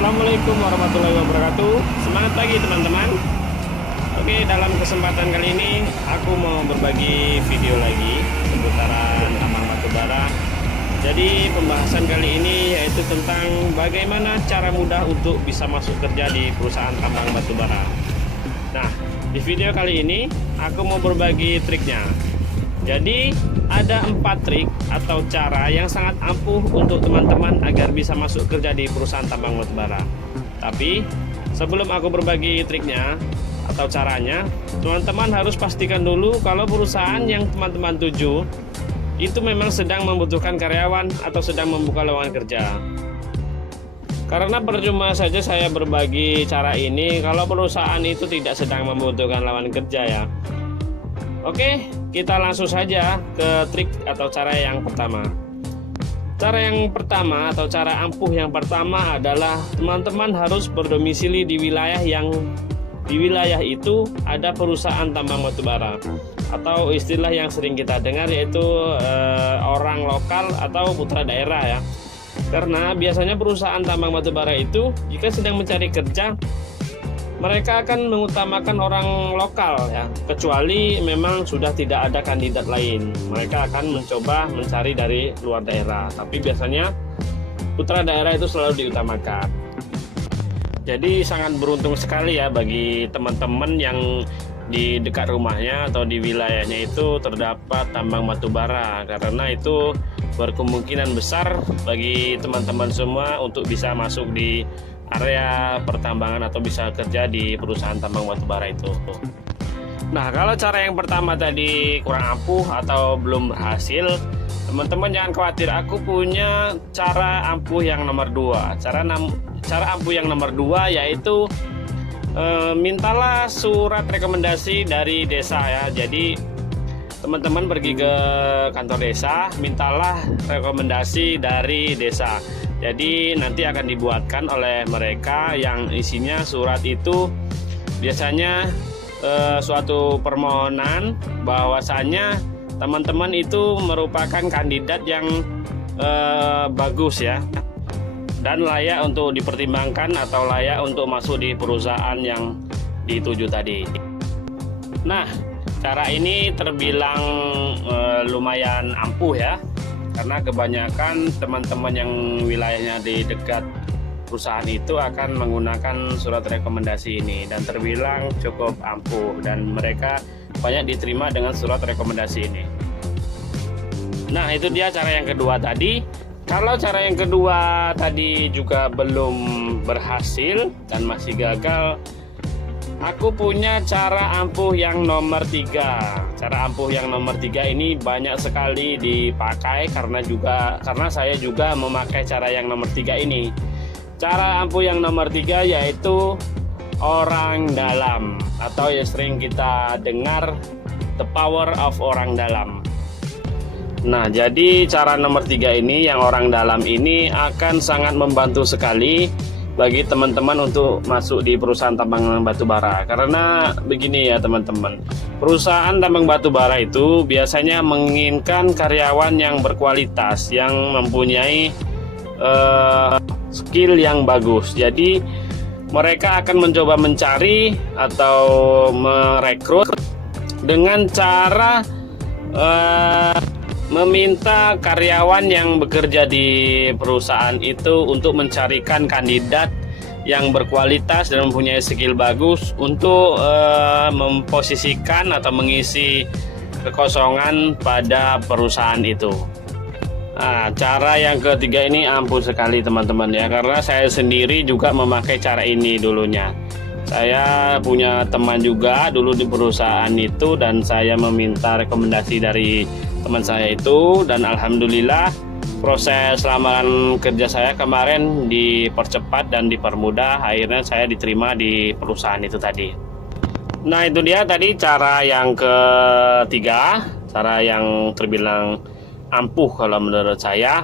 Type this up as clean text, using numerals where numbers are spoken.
Assalamualaikum warahmatullahi wabarakatuh. Semangat pagi teman-teman. Oke, dalam kesempatan kali ini aku mau berbagi video lagi seputaran tambang batubara. Jadi pembahasan kali ini yaitu tentang bagaimana cara mudah untuk bisa masuk kerja di perusahaan tambang batubara. Nah, di video kali ini aku mau berbagi triknya. Jadi ada 4 trik atau cara yang sangat ampuh untuk teman-teman agar bisa masuk kerja di perusahaan tambang batubara. Tapi sebelum aku berbagi triknya atau caranya, teman-teman harus pastikan dulu kalau perusahaan yang teman-teman tuju itu memang sedang membutuhkan karyawan atau sedang membuka lowongan kerja. Karena percuma saja saya berbagi cara ini kalau perusahaan itu tidak sedang membutuhkan lowongan kerja ya. Oke, kita langsung saja ke trik atau cara yang pertama. Cara yang pertama atau cara ampuh yang pertama adalah teman-teman harus berdomisili di wilayah itu ada perusahaan tambang batubara, atau istilah yang sering kita dengar yaitu orang lokal atau putra daerah ya. Karena biasanya perusahaan tambang batubara itu jika sedang mencari kerja, mereka akan mengutamakan orang lokal ya, kecuali memang sudah tidak ada kandidat lain. Mereka akan mencoba mencari dari luar daerah, tapi biasanya putra daerah itu selalu diutamakan. Jadi sangat beruntung sekali ya bagi teman-teman yang di dekat rumahnya atau di wilayahnya itu terdapat tambang batubara, karena itu berkemungkinan besar bagi teman-teman semua untuk bisa masuk di area pertambangan atau bisa kerja di perusahaan tambang batubara itu. Nah, kalau cara yang pertama tadi kurang ampuh atau belum berhasil, teman-teman jangan khawatir, aku punya cara ampuh yang nomor 2. Cara ampuh yang nomor 2 yaitu mintalah surat rekomendasi dari desa ya. Jadi teman-teman pergi ke kantor desa, mintalah rekomendasi dari desa. Jadi nanti akan dibuatkan oleh mereka yang isinya surat itu biasanya suatu permohonan bahwasannya teman-teman itu merupakan kandidat yang bagus ya, dan layak untuk dipertimbangkan atau layak untuk masuk di perusahaan yang dituju tadi. Nah, cara ini terbilang lumayan ampuh ya, karena kebanyakan teman-teman yang wilayahnya di dekat perusahaan itu akan menggunakan surat rekomendasi ini dan terbilang cukup ampuh, dan mereka banyak diterima dengan surat rekomendasi ini. Nah, itu dia cara yang kedua tadi. Kalau cara yang kedua tadi juga belum berhasil dan masih gagal, aku punya cara ampuh yang nomor 3. Cara ampuh yang nomor 3 ini banyak sekali dipakai karena saya juga memakai cara yang nomor 3 ini. Cara ampuh yang nomor 3 yaitu orang dalam, atau yang sering kita dengar the power of orang dalam. Nah, jadi cara nomor 3 ini yang orang dalam ini akan sangat membantu sekali bagi teman-teman untuk masuk di perusahaan tambang batubara. Karena begini ya teman-teman, perusahaan tambang batubara itu biasanya menginginkan karyawan yang berkualitas, yang mempunyai skill yang bagus. Jadi mereka akan mencoba mencari atau merekrut dengan cara meminta karyawan yang bekerja di perusahaan itu untuk mencarikan kandidat yang berkualitas dan mempunyai skill bagus untuk memposisikan atau mengisi kekosongan pada perusahaan itu. Nah, cara yang ketiga ini ampuh sekali teman-teman ya, karena saya sendiri juga memakai cara ini dulunya. Saya punya teman juga dulu di perusahaan itu, dan saya meminta rekomendasi dari teman saya itu, dan alhamdulillah proses lamaran kerja saya kemarin dipercepat dan dipermudah. Akhirnya saya diterima di perusahaan itu tadi. Nah, itu dia tadi cara yang ketiga, cara yang terbilang ampuh kalau menurut saya.